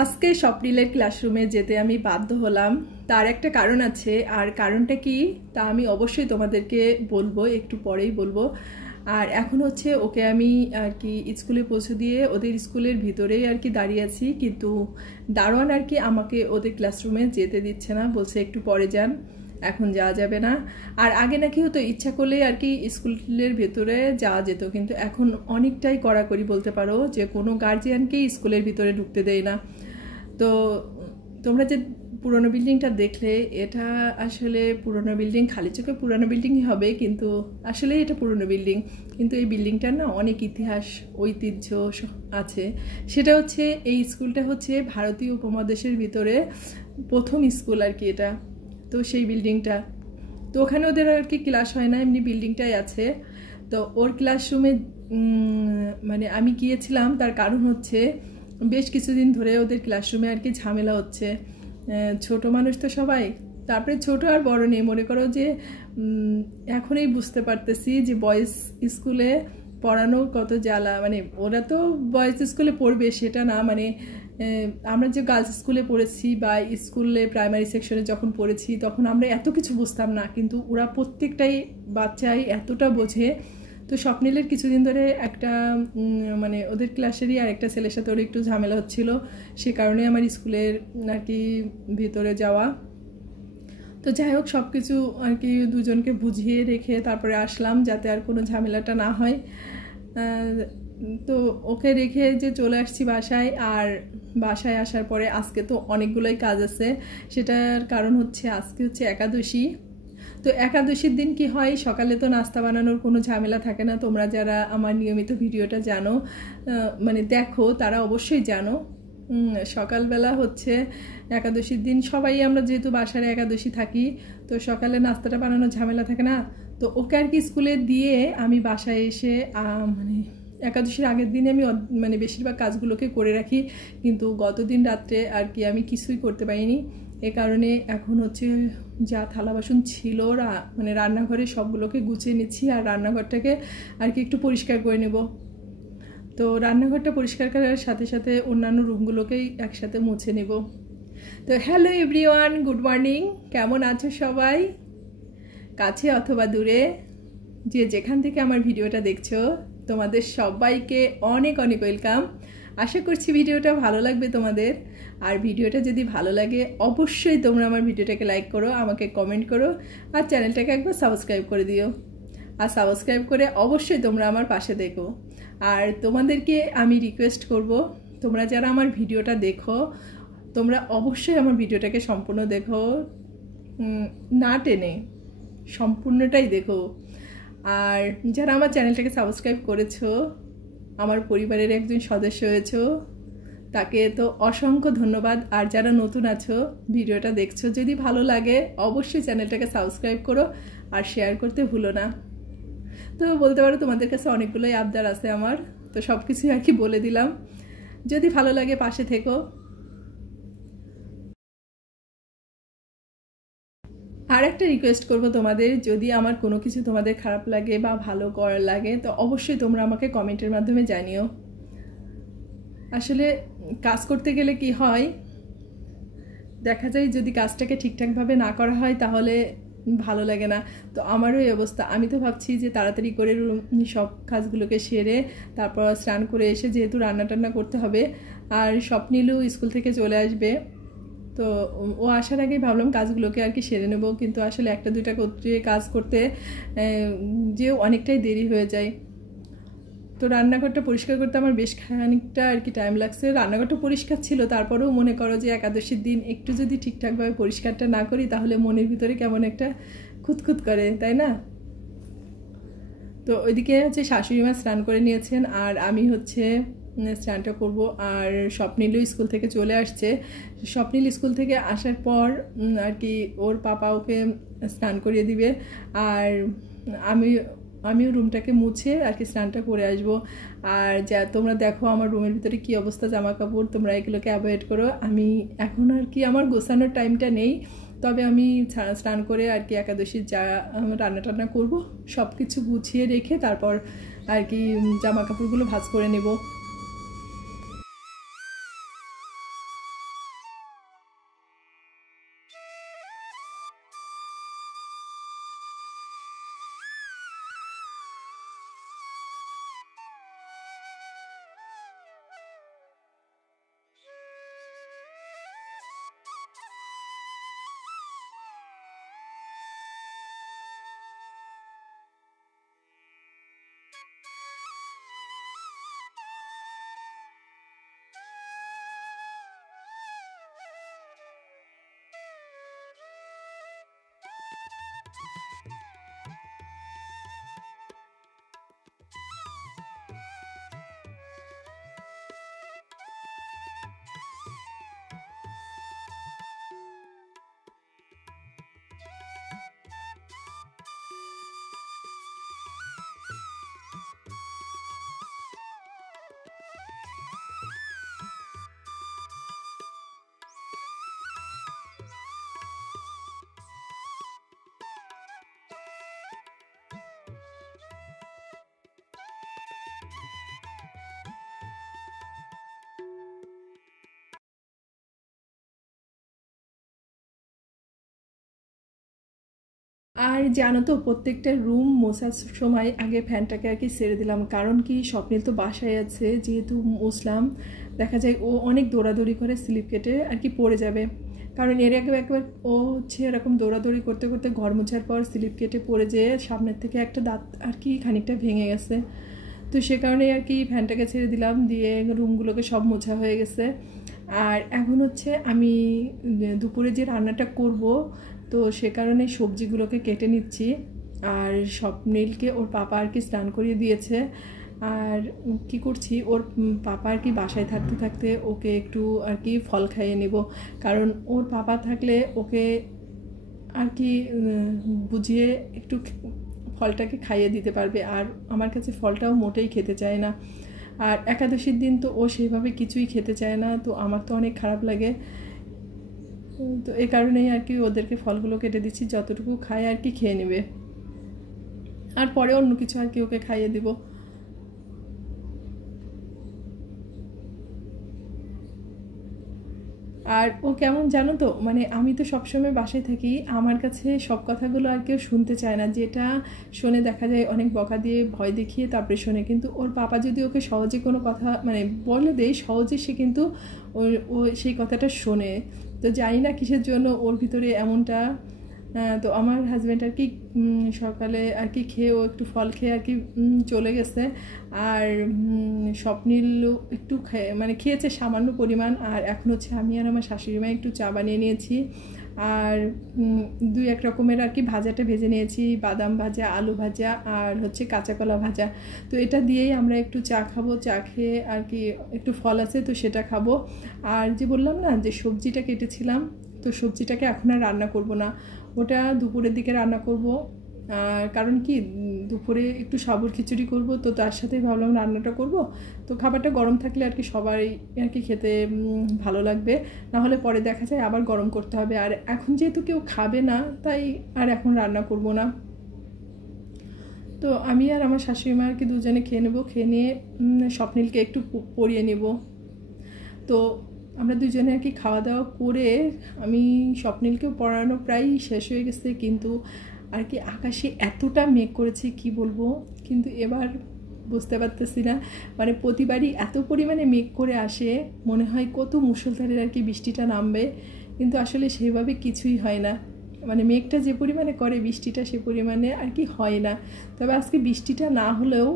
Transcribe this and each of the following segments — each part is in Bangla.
আজকে স্বপ্নিলের ক্লাসরুমে যেতে আমি বাধ্য হলাম। তার একটা কারণ আছে, আর কারণটা কি তা আমি অবশ্যই তোমাদেরকে বলবো, একটু পরেই বলবো। আর এখন হচ্ছে ওকে আমি আর কি স্কুলে পৌঁছে দিয়ে ওদের স্কুলের ভিতরেই আর কি দাঁড়িয়ে আছি, কিন্তু দারোয়ান আর কি আমাকে ওদের ক্লাসরুমে যেতে দিচ্ছে না, বলছে একটু পরে যান, এখন যাওয়া যাবে না। আর আগে নাকি হতো ইচ্ছা করলে আর কি স্কুলের ভেতরে যাওয়া যেত, কিন্তু এখন অনেকটাই কড়াকড়ি বলতে পারো, যে কোনো গার্জিয়ানকেই স্কুলের ভিতরে ঢুকতে দেয় না। তো তোমরা যে পুরনো বিল্ডিংটা দেখলে, এটা আসলে পুরনো বিল্ডিং, খালি চোখে পুরনো বিল্ডিংই হবে, কিন্তু আসলে এটা পুরনো বিল্ডিং। কিন্তু এই বিল্ডিংটার না অনেক ইতিহাস ঐতিহ্য আছে। সেটা হচ্ছে এই স্কুলটা হচ্ছে ভারতীয় উপমহাদেশের ভিতরে প্রথম স্কুল আর কি এটা। তো সেই বিল্ডিংটা, তো ওখানে ওদের আর কি ক্লাস হয় না, এমনি বিল্ডিংটাই আছে। তো ওর ক্লাসরুমে মানে আমি গিয়েছিলাম, তার কারণ হচ্ছে বেশ কিছুদিন ধরে ওদের ক্লাসরুমে আর কি ঝামেলা হচ্ছে। ছোট মানুষ তো সবাই, তারপরে ছোট আর বড় নেই, মনে করো যে এখনই বুঝতে পারতেছি যে বয়েজ স্কুলে পড়ানো কত জ্বালা। মানে ওরা তো বয়েজ স্কুলে পড়বে সেটা না, মানে আমরা যে গার্লস স্কুলে পড়েছি বা স্কুলে প্রাইমারি সেকশনে যখন পড়েছি তখন আমরা এত কিছু বুঝতাম না, কিন্তু ওরা প্রত্যেকটাই বাচ্চাই এতটা বোঝে। তো স্বপ্নিলের কিছুদিন ধরে একটা মানে ওদের ক্লাসেরই আর একটা ছেলের সাথে ওর একটু ঝামেলা হচ্ছিল, সে কারণে আমার স্কুলের আর কি ভিতরে যাওয়া। তো যাই হোক, সব কিছু আর কি দুজনকে বুঝিয়ে রেখে তারপরে আসলাম, যাতে আর কোনো ঝামেলাটা না হয়। তো ওকে রেখে যে চলে আসছি বাসায়। আর বাসায় আসার পরে আজকে তো অনেকগুলোই কাজ আছে। সেটার কারণ হচ্ছে আজকে হচ্ছে একাদশী। তো একাদশীর দিন কি হয়, সকালে তো নাস্তা বানানোর কোনো ঝামেলা থাকে না। তোমরা যারা আমার নিয়মিত ভিডিওটা জানো, মানে দেখো, তারা অবশ্যই জানো সকালবেলা হচ্ছে একাদশীর দিন সবাই আমরা যেহেতু বাসায় একাদশী থাকি, তো সকালে নাস্তাটা বানানোর ঝামেলা থাকে না। তো ওকে আর কি স্কুলে দিয়ে আমি বাসায় এসে মানে একাদশীর আগের দিনে আমি মানে বেশিরভাগ কাজগুলোকে করে রাখি, কিন্তু গতদিন রাত্রে আর কি আমি কিছুই করতে পারিনি। এ কারণে এখন হচ্ছে যা থালা বাসন ছিল মানে রান্নাঘরে সবগুলোকে গুছিয়ে নিচ্ছি, আর রান্নাঘরটাকে আর কি একটু পরিষ্কার করে নেব। তো রান্নাঘরটা পরিষ্কার করার সাথে সাথে অন্যান্য রুমগুলোকেই একসাথে মুছে নেব। তো হ্যালো এভরিওয়ান, গুড মর্নিং। কেমন আছো সবাই, কাছে অথবা দূরে, যে যেখান থেকে আমার ভিডিওটা দেখছো, তোমাদের সবাইকে অনেক অনেক ওয়েলকাম। আশা করছি ভিডিওটা ভালো লাগবে তোমাদের। আর ভিডিওটা যদি ভালো লাগে অবশ্যই তোমরা আমার ভিডিওটাকে লাইক করো, আমাকে কমেন্ট করো, আর চ্যানেলটাকে একবার সাবস্ক্রাইব করে দিও। আর সাবস্ক্রাইব করে অবশ্যই তোমরা আমার পাশে দেখো। আর তোমাদেরকে আমি রিকোয়েস্ট করব, তোমরা যারা আমার ভিডিওটা দেখো, তোমরা অবশ্যই আমার ভিডিওটাকে সম্পূর্ণ দেখো, না টেনে, সম্পূর্ণটাই দেখো। আর যারা আমার চ্যানেলটাকে সাবস্ক্রাইব করেছো, আমার পরিবারের একজন সদস্য হয়েছো, তাকে তো অসংখ্য ধন্যবাদ। আর যারা নতুন আছো, ভিডিওটা দেখছো, যদি ভালো লাগে অবশ্যই চ্যানেলটাকে সাবস্ক্রাইব করো আর শেয়ার করতে ভুলো না। তো বলতে পারো তোমাদের কাছে অনেকগুলোই আবদার আছে আমার, তো সব কিছুই আর কি বলে দিলাম। যদি ভালো লাগে পাশে থেকো। আর একটা রিকোয়েস্ট করব তোমাদের, যদি আমার কোনো কিছু তোমাদের খারাপ লাগে বা ভালো করার লাগে, তো অবশ্যই তোমরা আমাকে কমেন্টের মাধ্যমে জানিও। আসলে কাজ করতে গেলে কি হয়, দেখা যায় যদি কাজটাকে ঠিকঠাকভাবে না করা হয় তাহলে ভালো লাগে না। তো আমারও এই অবস্থা। আমি তো ভাবছি যে তাড়াতাড়ি করে সব কাজগুলোকে সেরে তারপর স্নান করে এসে, যেহেতু রান্না টান্না করতে হবে, আর স্বপ্নিলও স্কুল থেকে চলে আসবে, তো ও আসার আগেই ভাবলাম কাজগুলোকে আর কি সেরে নেব, কিন্তু আসলে একটা দুইটা কাজ করতে যে অনেকটাই দেরি হয়ে যায়। তো রান্নাঘরটা পরিষ্কার করতে আমার বেশ খানিকটা আর কি টাইম লাগছে। রান্নাঘরটা পরিষ্কার ছিল, তারপরেও মনে করো যে একাদশীর দিন একটু যদি ঠিকঠাকভাবে পরিষ্কারটা না করি তাহলে মনের ভিতরে কেমন একটা খুঁতখুত করে, তাই না? তো ওইদিকে হচ্ছে শাশুড়ি মা স্নান করে নিয়েছেন, আর আমি হচ্ছে স্নানটা করব। আর স্বপ্নিলও স্কুল থেকে চলে আসছে। স্বপ্নিল স্কুল থেকে আসার পর আর কি ওর পাপা ওকে স্নান করিয়ে দিবে, আর আমিও রুমটাকে মুছে আর কি স্নানটা করে আসবো। আর যা তোমরা দেখো আমার রুমের ভিতরে কি অবস্থা, জামা কাপড়, তোমরা এগুলোকে অ্যাভয়েড করো। আমি এখন আর কি আমার গোছানোর টাইমটা নেই, তবে আমি স্নান করে আর কি একাদশীর যা রান্না টান্না করবো সব কিছু গুছিয়ে রেখে তারপর আর কি জামা কাপড়গুলো ভাঁজ করে নেব। আর জানো তো প্রত্যেকটা রুম মোছার সময় আগে ফ্যানটাকে আর কি ছেড়ে দিলাম, কারণ কি স্বপ্নিল তো বাসায় আছে, যেহেতু মুছলাম দেখা যায় ও অনেক দৌড়াদৌড়ি করে স্লিপ কেটে আর কি পড়ে যাবে। কারণ এর আগে একবার ও হচ্ছে এরকম দৌড়াদৌড়ি করতে করতে ঘর মোছার পর স্লিপ কেটে পড়ে যেয়ে সামনের থেকে একটা দাঁত আর কি খানিকটা ভেঙে গেছে। তো সে কারণেই আর কি ফ্যানটাকে ছেড়ে দিলাম, দিয়ে রুমগুলোকে সব মোছা হয়ে গেছে। আর এখন হচ্ছে আমি দুপুরে যে রান্নাটা করব, তো সে কারণে সবজিগুলোকে কেটে নিচ্ছি। আর স্বপ্নিলকে ওর পাপা আর কি স্নান করিয়ে দিয়েছে। আর কি করছি, ওর পাপা আর কি বাসায় থাকতে থাকতে ওকে একটু আর কি ফল খাইয়ে নেব, কারণ ওর পাপা থাকলে ওকে আর কি বুঝিয়ে একটু ফলটাকে খাইয়ে দিতে পারবে। আর আমার কাছে ফলটাও মোটেই খেতে চায় না। আর একাদশীর দিন তো ও সেইভাবে কিছুই খেতে চায় না, তো আমার তো অনেক খারাপ লাগে। তো এই কারণেই আর কি ওদেরকে ফলগুলো কেটে দিচ্ছি, যতটুকু খায় আর কি খেয়ে নেবে, আর পরে অন্য কিছু আর কি ওকে খাইয়ে দিব। আর ও কেমন জানো তো, মানে আমি তো সবসময় বাসায় থাকি, আমার কাছে সব কথাগুলো আর কেউ শুনতে চায় না, যেটা শোনে দেখা যায় অনেক বকা দিয়ে ভয় দেখিয়ে তারপরে শোনে। কিন্তু ওর পাপা যদি ওকে সহজে কোনো কথা মানে বলে দেয় সহজে, সে কিন্তু ও সেই কথাটা শোনে। তো জানি না কিসের জন্য ওর ভিতরে এমনটা। তো আমার হাজব্যান্ড আর কি সকালে আর কি খেয়ে, ও একটু ফল খেয়ে আর কি চলে গেছে। আর স্বপ্নিল একটু মানে খেয়েছে সামান্য পরিমাণ। আর এখন হচ্ছে আমি আর আমার শাশুড়ি মা একটু চা বানিয়ে নিয়েছি, আর দুই এক রকমের আর কি ভাজাটা ভেজে নিয়েছি, বাদাম ভাজা, আলু ভাজা, আর হচ্ছে কাঁচা কলা ভাজা। তো এটা দিয়েই আমরা একটু চা খাবো, চা খেয়ে আর কি একটু ফল আছে তো সেটা খাবো। আর যে বললাম না যে সবজিটা কেটেছিলাম, তো সবজিটাকে এখন আর রান্না করব না, ওটা দুপুরের দিকে রান্না করব। আর কারণ কি দুপুরে একটু সাবুর খিচুড়ি করব, তো তার সাথেই ভাবলাম রান্নাটা করব। তো খাবারটা গরম থাকলে আর কি সবাই আর কি খেতে ভালো লাগবে, না হলে পরে দেখা যায় আবার গরম করতে হবে। আর এখন যেহেতু কেউ খাবে না, তাই আর এখন রান্না করব না। তো আমি আর আমার শাশুড়ি মা আর কি দুজনে খেয়ে নেব, খেয়ে নিয়ে স্বপ্নিলকে একটু পরিয়ে নেব। তো আমরা দুজনে আর কি খাওয়া দাওয়া করে আমি স্বপ্নিলকেও পড়ানো প্রায় শেষ হয়ে গেছে, কিন্তু আর কি আকাশে এতটা মেঘ করেছে কি বলবো। কিন্তু এবার বুঝতে পারতেছি না, মানে প্রতিবারই এত পরিমাণে মেঘ করে আসে, মনে হয় কত মুষলধারের আর কি বৃষ্টিটা নামবে, কিন্তু আসলে সেইভাবে কিছুই হয় না। মানে মেঘটা যে পরিমাণে করে, বৃষ্টিটা সে পরিমাণে আর কি হয় না। তবে আজকে বৃষ্টিটা না হলেও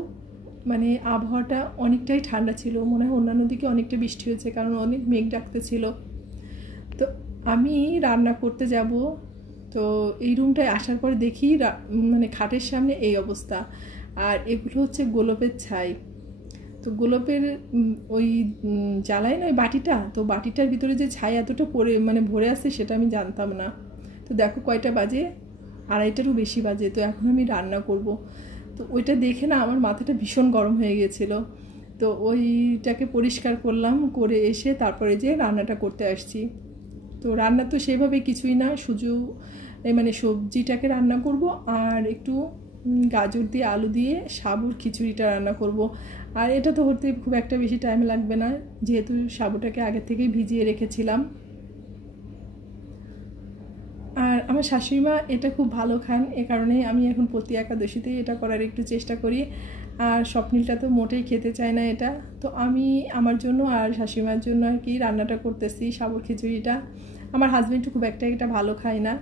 মানে আবহাওয়াটা অনেকটাই ঠান্ডা ছিল, মনে হয় অন্যান্য দিকে অনেকটা বৃষ্টি হয়েছে, কারণ অনেক মেঘ ডাকতেছিল। তো আমি রান্না করতে যাব, তো এই রুমটায় আসার পরে দেখি মানে খাটের সামনে এই অবস্থা। আর এগুলো হচ্ছে গোলাপের ছাই। তো গোলাপের ওই জ্বালায় না ওই বাটিটা, তো বাটিটার ভিতরে যে ছাই এতটা পরে মানে ভরে আছে সেটা আমি জানতাম না। তো দেখো কয়টা বাজে, 2:30টারও বেশি বাজে। তো এখন আমি রান্না করব। তো ওইটা দেখে না আমার মাথাটা ভীষণ গরম হয়ে গিয়েছিলো। তো ওইটাকে পরিষ্কার করলাম, করে এসে তারপরে যে রান্নাটা করতে আসছি। তো রান্না তো সেভাবে কিছুই না, শুধু মানে সবজিটাকে রান্না করব, আর একটু গাজর দিয়ে আলু দিয়ে সাবুর খিচুড়িটা রান্না করব। আর এটা তো হতে খুব একটা বেশি টাইম লাগবে না, যেহেতু সাবুটাকে আগে থেকেই ভিজিয়ে রেখেছিলাম। আর আমার শাশুড়ি মা এটা খুব ভালো খান, এ কারণেই আমি এখন প্রতি একাদশীতেই এটা করার একটু চেষ্টা করি। আর স্বপ্নিলটা তো মোটেই খেতে চায় না এটা, তো আমি আমার জন্য আর শাশুড়ি মার জন্য আর কি রান্নাটা করতেছি সাবুর খিচুড়িটা। আমার হাজব্যান্ডও খুব একটা এটা ভালো খায় না।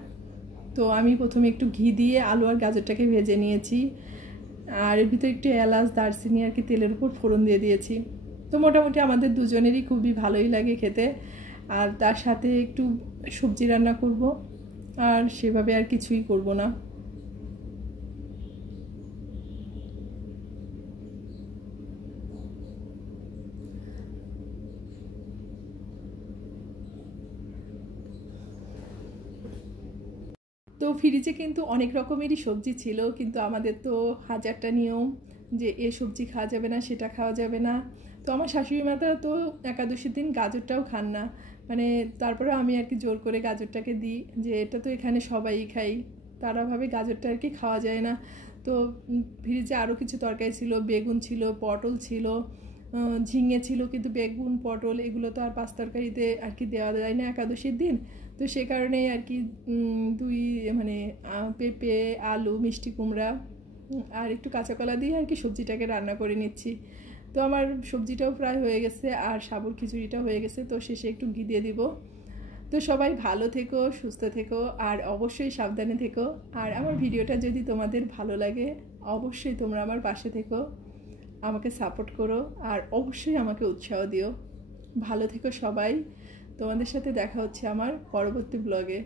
তো আমি প্রথমে একটু ঘি দিয়ে আলু আর গাজরটাকে ভেজে নিয়েছি, আর এর ভিতরে একটু এলাচ দারচিনি আর কি তেলের উপর ফোড়ন দিয়ে দিয়েছি। তো মোটামুটি আমাদের দুজনেরই খুবই ভালোই লাগে খেতে। আর তার সাথে একটু সবজি রান্না করব, আর সেভাবে আর কিছুই করব না। তো ফ্রিজে কিন্তু অনেক রকমেরই সবজি ছিল, কিন্তু আমাদের তো হাজারটা নিয়ম যে এ সবজি খাওয়া যাবে না, সেটা খাওয়া যাবে না। তো আমার শাশুড়ি মাতা তো একাদশীর দিন গাজরটাও খান না, মানে তারপরে আমি আর কি জোর করে গাজরটাকে দিই, যে এটা তো এখানে সবাই খাই, তারা ভাবে গাজরটা আর কি খাওয়া যায় না। তো ফ্রিজে আরও কিছু তরকারি ছিল, বেগুন ছিল, পটল ছিল, ঝিঙে ছিল, কিন্তু বেগুন পটল এগুলো তো আর পাঁচ তরকারিতে আর কি দেওয়া যায় না একাদশীর দিন। তো সে কারণেই আর কি দুই মানে পেঁপে, আলু, মিষ্টি কুমড়া আর একটু কাঁচা কলা দিয়ে আর কি সবজিটাকে রান্না করে নিচ্ছি। তো আমার সবজিটাও প্রায় হয়ে গেছে আর সাবুর খিচুড়িটাও হয়ে গেছে, তো শেষে একটু ঘি দিয়ে দিব। তো সবাই ভালো থেকো, সুস্থ থেকো আর অবশ্যই সাবধানে থেকো। আর আমার ভিডিওটা যদি তোমাদের ভালো লাগে অবশ্যই তোমরা আমার পাশে থেকো, আমাকে সাপোর্ট করো আর অবশ্যই আমাকে উৎসাহ দিও। ভালো থেকো সবাই। তোমাদের সাথে দেখা হচ্ছে আমার পরবর্তী ব্লগে।